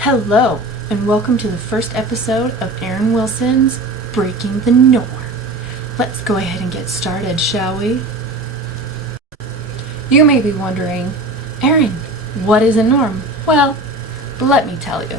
Hello, and welcome to the first episode of Erin Wilson's Breaking the Norm. Let's go ahead and get started, shall we? You may be wondering, Erin, what is a norm? Well, let me tell you.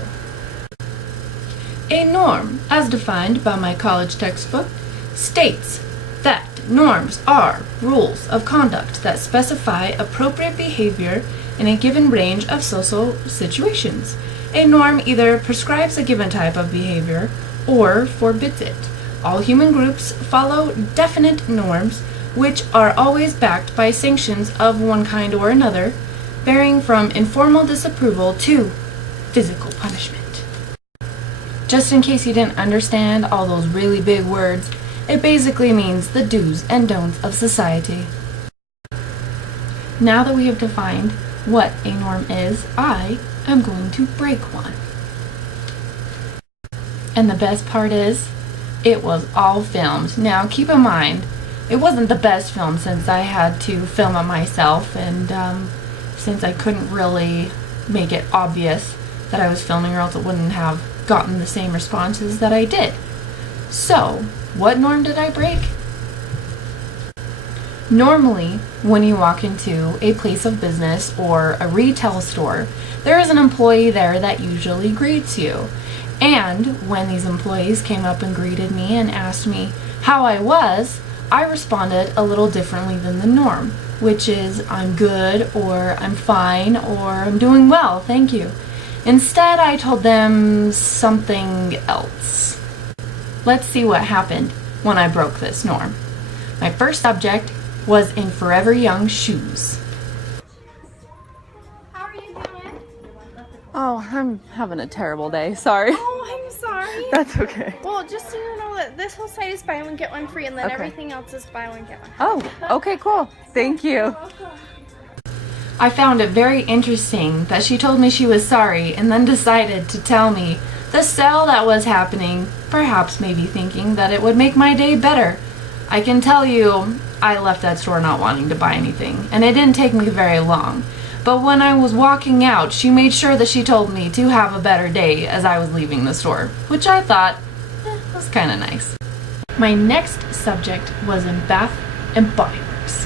A norm, as defined by my college textbook, states that norms are rules of conduct that specify appropriate behavior in a given range of social situations. A norm either prescribes a given type of behavior or forbids it. All human groups follow definite norms, which are always backed by sanctions of one kind or another, varying from informal disapproval to physical punishment. Just in case you didn't understand all those really big words, it basically means the do's and don'ts of society. Now that we have defined what a norm is, I am going to break one. And the best part is, it was all filmed. Now keep in mind, it wasn't the best film since I had to film it myself, and since I couldn't really make it obvious that I was filming, or else it wouldn't have gotten the same responses that I did. So, what norm did I break? Normally, when you walk into a place of business or a retail store, there is an employee there that usually greets you. And when these employees came up and greeted me and asked me how I was, I responded a little differently than the norm, which is I'm good, or I'm fine, or I'm doing well, thank you. Instead, I told them something else. Let's see what happened when I broke this norm. My first subject was in Forever Young shoes. How are you doing? Oh, I'm having a terrible day. Sorry. Oh, I'm sorry. That's okay. Well, just so you know that this whole side is buy one get one free, and then Okay. everything else is buy one get one. Oh, okay, cool. Thank you. You're welcome. I found it very interesting that she told me she was sorry and then decided to tell me the sale that was happening, perhaps maybe thinking that it would make my day better. I can tell you, I left that store not wanting to buy anything, and it didn't take me very long. But when I was walking out, she made sure that she told me to have a better day as I was leaving the store, which I thought was kind of nice. My next subject was in Bath and Body Works.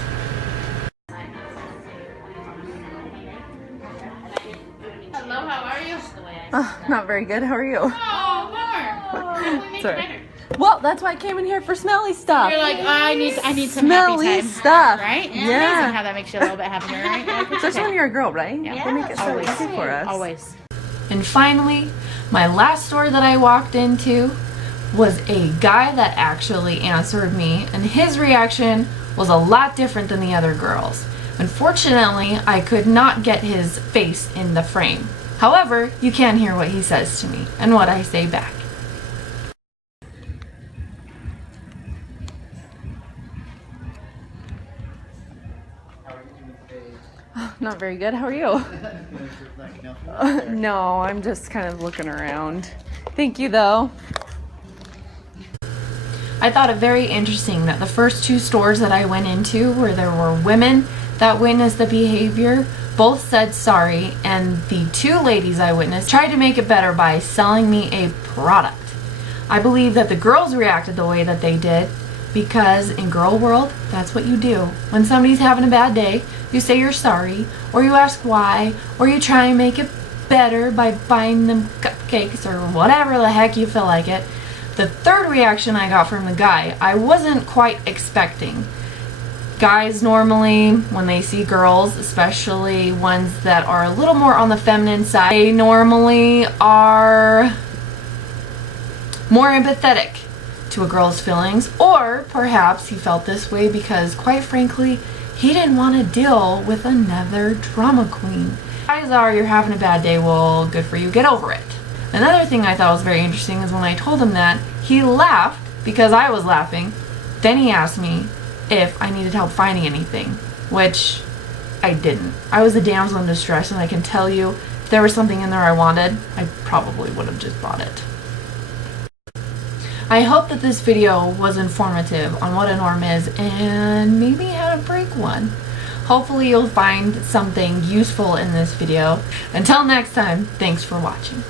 Hello, how are you? Not very good. How are you? Oh, How do we make Sorry. it better? Well, that's why I came in here for smelly stuff. You're like, oh, I need some Smelly happy time, stuff. right? Yeah. Amazing how that makes you a little bit happier, right? Yeah, Especially when you're a girl, right? Yeah. They make it so Always. easy for us. Always. And finally, my last store that I walked into was a guy that actually answered me, and his reaction was a lot different than the other girls. Unfortunately, I could not get his face in the frame. However, you can hear what he says to me and what I say back. Not very good. How are you? No, I'm just kind of looking around. Thank you, though. I thought it very interesting that the first two stores that I went into, where there were women that witnessed the behavior, both said sorry, and the two ladies I witnessed tried to make it better by selling me a product. I believe that the girls reacted the way that they did because in girl world, that's what you do. When somebody's having a bad day, you say you're sorry, or you ask why, or you try and make it better by buying them cupcakes or whatever the heck you feel like it. The third reaction I got from the guy, I wasn't quite expecting. Guys normally, when they see girls, especially ones that are a little more on the feminine side, they normally are more empathetic to a girl's feelings, or perhaps he felt this way because, quite frankly, he didn't want to deal with another drama queen. Guys are, you're having a bad day, well, good for you, get over it. Another thing I thought was very interesting is when I told him that, he laughed because I was laughing. Then he asked me if I needed help finding anything, which I didn't. I was a damsel in distress, and I can tell you, if there was something in there I wanted, I probably would have just bought it. I hope that this video was informative on what a norm is and maybe how to break one. Hopefully you'll find something useful in this video. Until next time, thanks for watching.